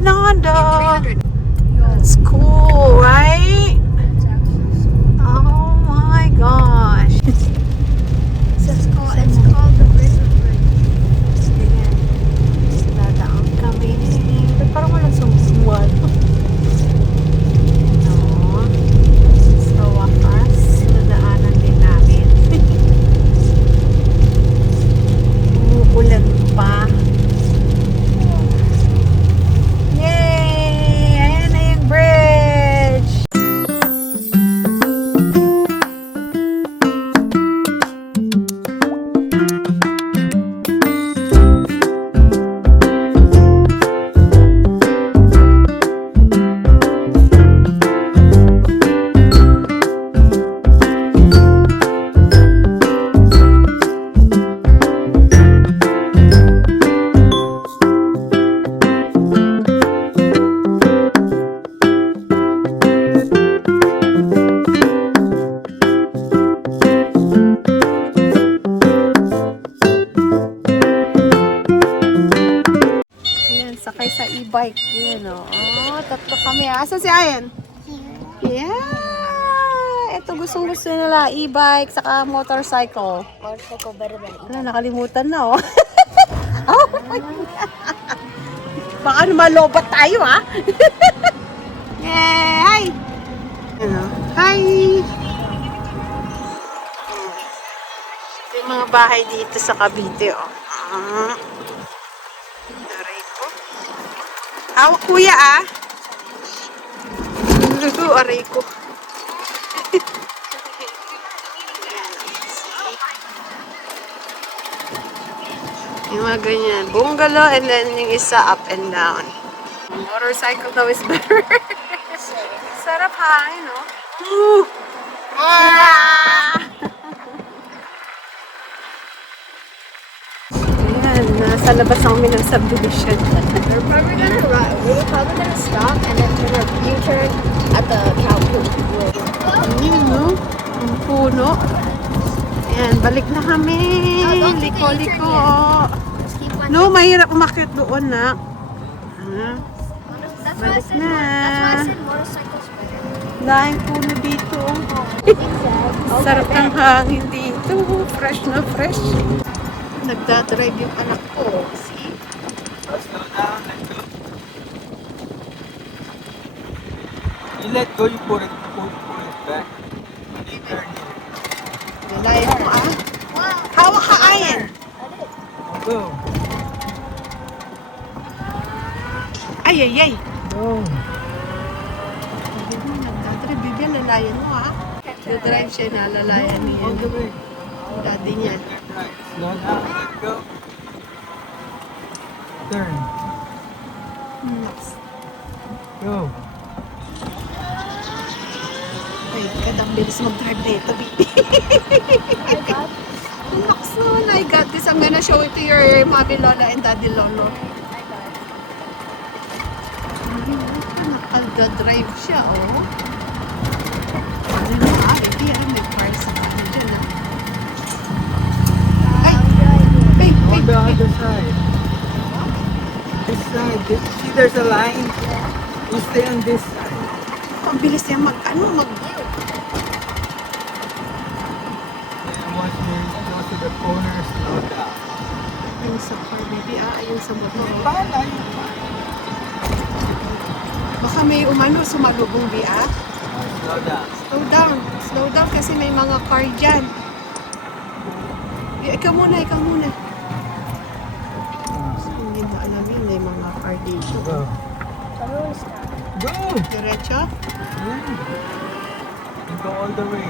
Grenada. That's cool, right? Oh my gosh. It's called the River Bridge. Ganyan. Dadaan kami. Ba't parang walang sumusuwal? No. Sa wakas, nadaanan din namin. Umuulan pa. Yay! Ayan na yung bridge! Sakay sa e-bike. Yan o. Oh, tatlo kami. Asan si Ayan? Yeah! Ito gustong-gusto nila. E-bike, saka motorcycle. Motorcycle better than Wala, nakalimutan na oh. Oh my God. Baka naman lobat tayo ha. Yay! Hi! Ano? Hi! Ito yung mga bahay dito sa Cavite oh. Aray ko. Hawak kuya ah. Aray ko. Yung mga ganyan. Bungalow and then yung isa up and down. Motorcycle daw is better. Sarap hangin no? Woo! Ayan, nasa labas kami ng subdivision. We're probably gonna stop and then we're gonna U-turn at the cow poop. Ayan, no? Ang puno. Ayan, balik na kami. Liko-liko. No, mahirap umakyat doon na. Balik na. Motorcycles better. Lahing puno dito. Sarap ng hangin dito. Fresh na fresh. Nagdadrive yung anak ko. See? You let go, you put it back. You turn it. Lalayan mo ah. Hawak ka Ayan. Go. Ay, ay, ay. Go. Nagdadrive. Bibyan, lalayan mo ah. Nagdadrive siya na lalayan niya. All the way. Ang daddy niya. Right. Slow down. Let go. Turn. Go. Ay, kadang bilis mag-drive na ito, baby. Relax naman. I got this. I'm gonna show it to your mommy Lola and daddy Lolo. Nakal-drive siya, oh. Ano na, baby? Ay, may car sa kanya dyan, ah. Ay! Babe, On babe, the babe. other side. This side. See, there's a line. You stay on this side. Ang bilis niya And once you go to the corner, slow down. Ayun sa car, baby, ah. Ayun sa motor. Pala, Baka may sumalubong, bi, ah. slow down. Slow down. Slow down kasi may mga car dyan. Ikaw muna, ikaw muna. Hindi ba alam yun, may mga car dito. Go. Go. Diretso? You go all the way.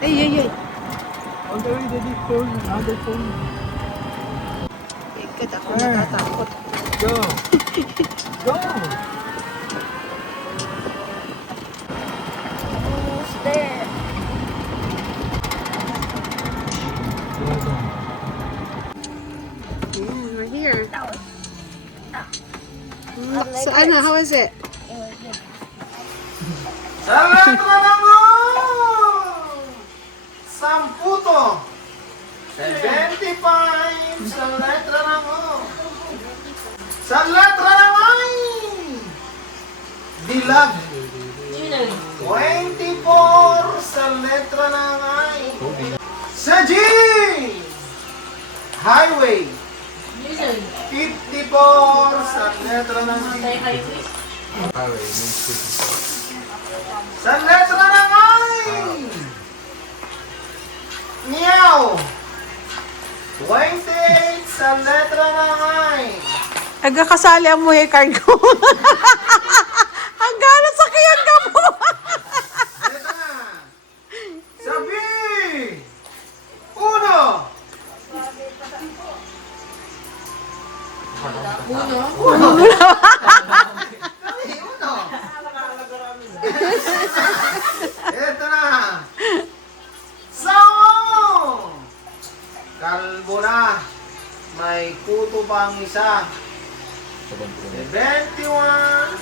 Ay, ay, ay. All the way to the corner, other corner. Ikat ako natatakot. Go. Go. Who's there? Slow down. Yeah, we're here. like So, ano, how is it? It was good. Sa letra na mo! Samputo! 75 sa letra na mo! Sa letra na mo! Highway. 54 sa letra ng G. Sa letra ng I. Meow. 28 sa letra ng I. Nagkakasali ang muhe card ko. Ang gano'n sakyan ka mo. Letra na. Sa B. Uno. Ay, uno. Ito na. Song. Kalbo na. May kuto pang isa. 21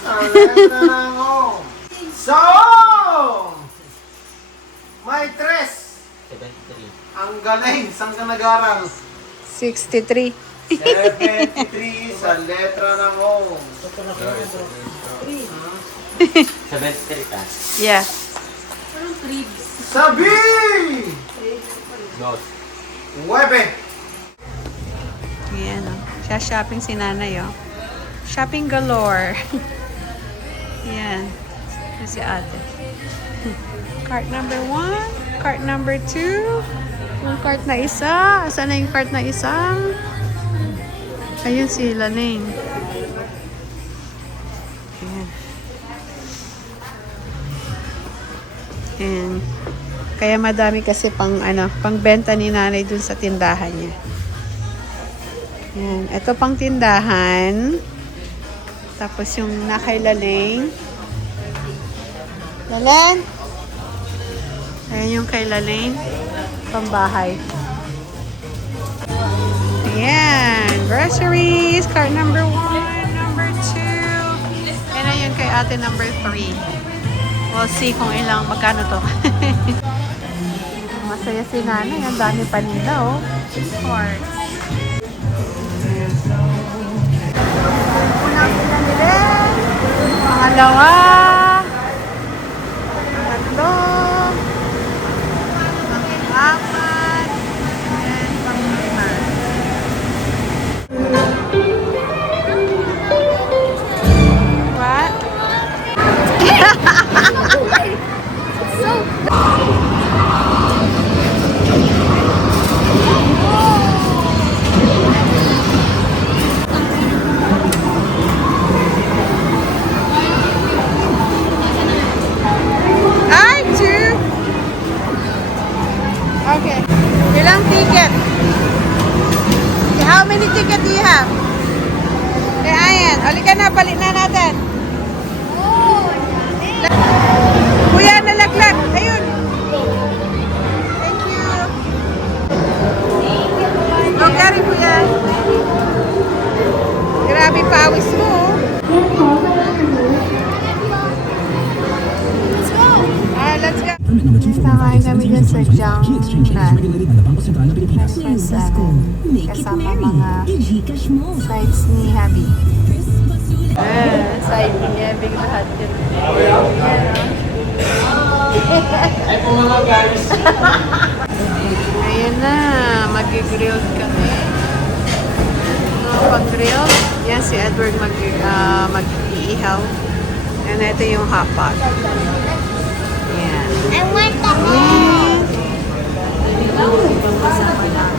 sa letra ng O. Song. May 3. 73. Ang galing. Saan ka nag-aral? 63. 73 sa letra ng O. 73 ka. Yeah. Sa B. Dos. 9. Ayan o. Siya shopping si nanay o. Shopping galore. Yan. Yan si ate. Cart number 1. Cart number 2. Yung cart na isa. Asan na yung cart na isa? Ayun si Laning. Ayan. Ayan. Kaya madami kasi pang benta ni nanay dun sa tindahan niya. Ayan. Ito pang tindahan. Tapos yung nakay Laling. Laling? Ayan yung kay Laling. Pambahay. Ayan. Groceries. Cart number 1, number 2. Ayan na yung kay ate number 3. We'll see kung ilang magkano to. Masaya si nanay. Ang dami pa nila, oh. Cards. Unang sila nila. Pangalawa. Tatlo. Pang-apat. And pang-lima. What? Ay, 2. Okay. Ilang ticket? How many ticket do you have? Okay, ayan. Uli ka na, palit na natin. Kuya, nalaglag. Ayun. Thank you. Okay rin, kuya. Grabe pawis mo. Let's go. Nakain kami dyan sa Jiangnan. Kasama mga sites ni Habi. Side ni Habi lahat yun. Ay po mga guys. Ayan na, mag-grill kami. Pag-grill, yan si Edward mag-iihaw. And ito yung hot pot. Yan. I want the Yan. Ibang kasama na.